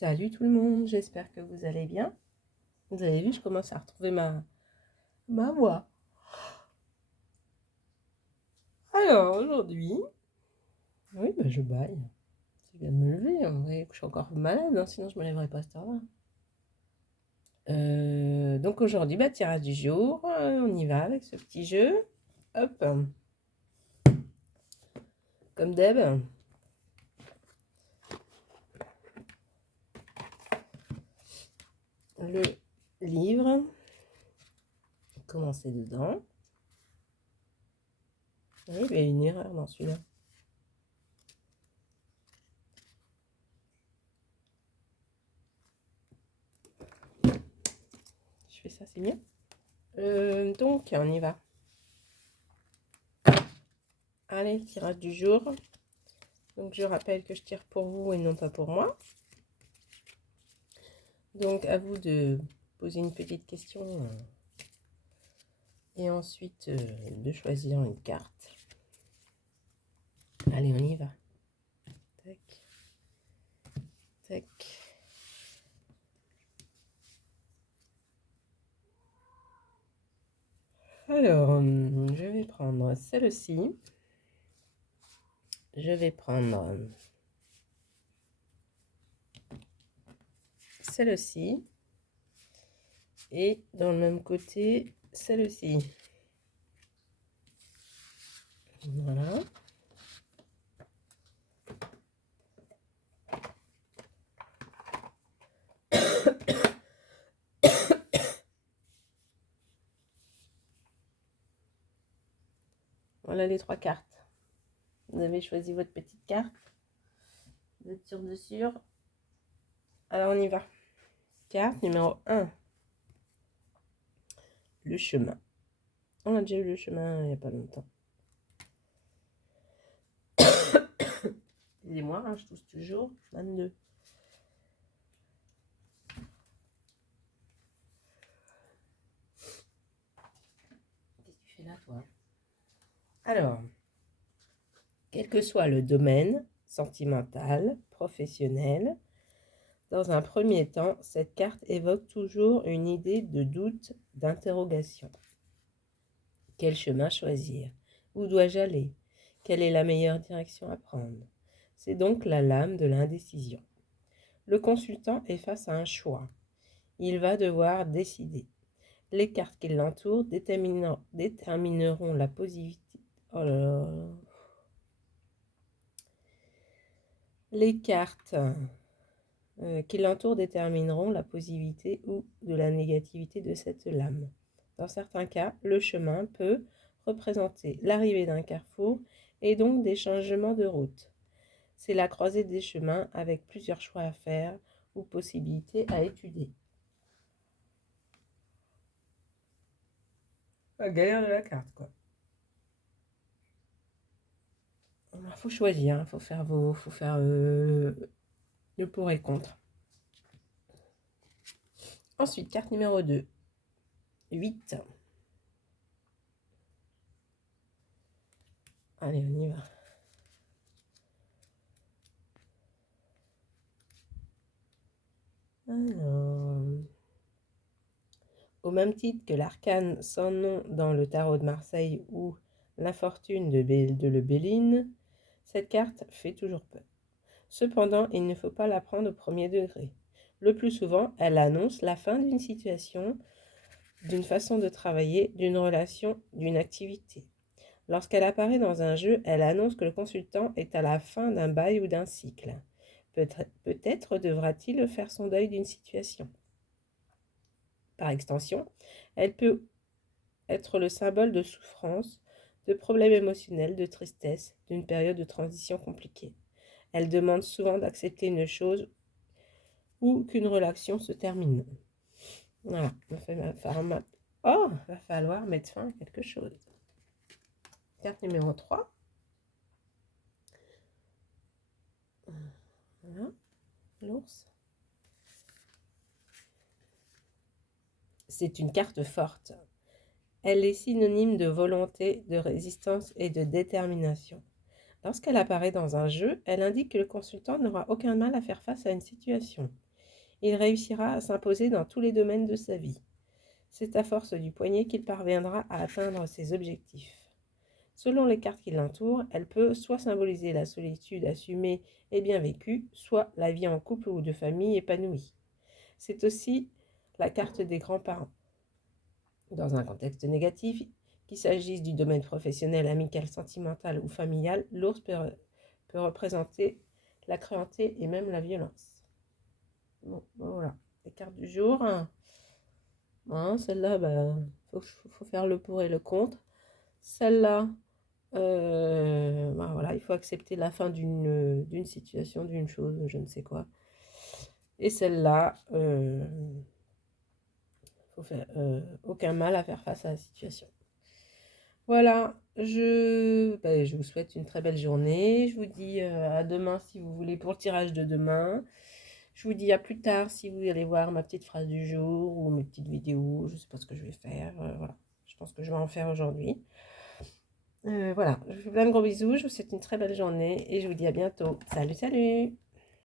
Salut tout le monde, j'espère que vous allez bien. Vous avez vu, je commence à retrouver ma voix. Alors aujourd'hui, oui, je baille. C'est bien de me lever, vous voyez que je suis encore malade, hein, sinon je ne me lèverais pas à cette heure-là. Donc aujourd'hui, tirage du jour, on y va avec ce petit jeu. Hop, comme d'hab. Le livre, commencez dedans. Oui, il y a une erreur dans celui-là. Je fais ça, c'est mieux. Donc, on y va. Allez, tirage du jour. Donc, je rappelle que je tire pour vous et non pas pour moi. Donc, à vous de poser une petite question et ensuite de choisir une carte. Allez, on y va. Tac. Tac. Alors, je vais prendre celle-ci. Je vais prendre celle-ci. Et dans le même côté, celle-ci. Voilà. Voilà les trois cartes. Vous avez choisi votre petite carte. Vous êtes sûr de sûr. Alors on y va. Carte numéro 1. Le chemin. On a déjà eu le chemin il n'y a pas longtemps. Excusez-moi, je tousse toujours. 22. Qu'est-ce que tu fais là, toi? Alors, quel que soit le domaine, sentimental, professionnel, dans un premier temps, cette carte évoque toujours une idée de doute, d'interrogation. Quel chemin choisir? Où dois-je aller? Quelle est la meilleure direction à prendre? C'est donc la lame de l'indécision. Le consultant est face à un choix. Il va devoir décider. Les cartes qui l'entourent détermineront la positivité. Oh là là. Les cartes qui l'entourent détermineront la positivité ou de la négativité de cette lame. Dans certains cas, le chemin peut représenter l'arrivée d'un carrefour et donc des changements de route. C'est la croisée des chemins avec plusieurs choix à faire ou possibilités à étudier. La galère de la carte, quoi. Il faut choisir, faut faire le pour et le contre. Ensuite, carte numéro 2. 8. Allez, on y va. Alors, au même titre que l'arcane sans nom dans le tarot de Marseille ou l'infortune de Le Béline, cette carte fait toujours peur. Cependant, il ne faut pas la prendre au premier degré. Le plus souvent, elle annonce la fin d'une situation, d'une façon de travailler, d'une relation, d'une activité. Lorsqu'elle apparaît dans un jeu, elle annonce que le consultant est à la fin d'un bail ou d'un cycle. Peut-être devra-t-il faire son deuil d'une situation. Par extension, elle peut être le symbole de souffrance, de problèmes émotionnels, de tristesse, d'une période de transition compliquée. Elle demande souvent d'accepter une chose ou qu'une relation se termine. Voilà, va falloir mettre fin à quelque chose. Carte numéro 3. Voilà, l'ours. C'est une carte forte. Elle est synonyme de volonté, de résistance et de détermination. Lorsqu'elle apparaît dans un jeu, elle indique que le consultant n'aura aucun mal à faire face à une situation. Il réussira à s'imposer dans tous les domaines de sa vie. C'est à force du poignet qu'il parviendra à atteindre ses objectifs. Selon les cartes qui l'entourent, elle peut soit symboliser la solitude assumée et bien vécue, soit la vie en couple ou de famille épanouie. C'est aussi la carte des grands-parents. Dans un contexte négatif, qu'il s'agisse du domaine professionnel, amical, sentimental ou familial, l'ours peut représenter la cruauté et même la violence. Bon, voilà, les cartes du jour. Celle-là, faut faire le pour et le contre. Celle-là, voilà, il faut accepter la fin d'une situation, d'une chose, je ne sais quoi. Et celle-là, faut faire aucun mal à faire face à la situation. Voilà, je vous souhaite une très belle journée. Je vous dis à demain si vous voulez pour le tirage de demain. Je vous dis à plus tard si vous allez voir ma petite phrase du jour ou mes petites vidéos. Je ne sais pas ce que je vais faire. Voilà, je pense que je vais en faire aujourd'hui. Voilà, je vous fais plein de gros bisous. Je vous souhaite une très belle journée et je vous dis à bientôt. Salut, salut!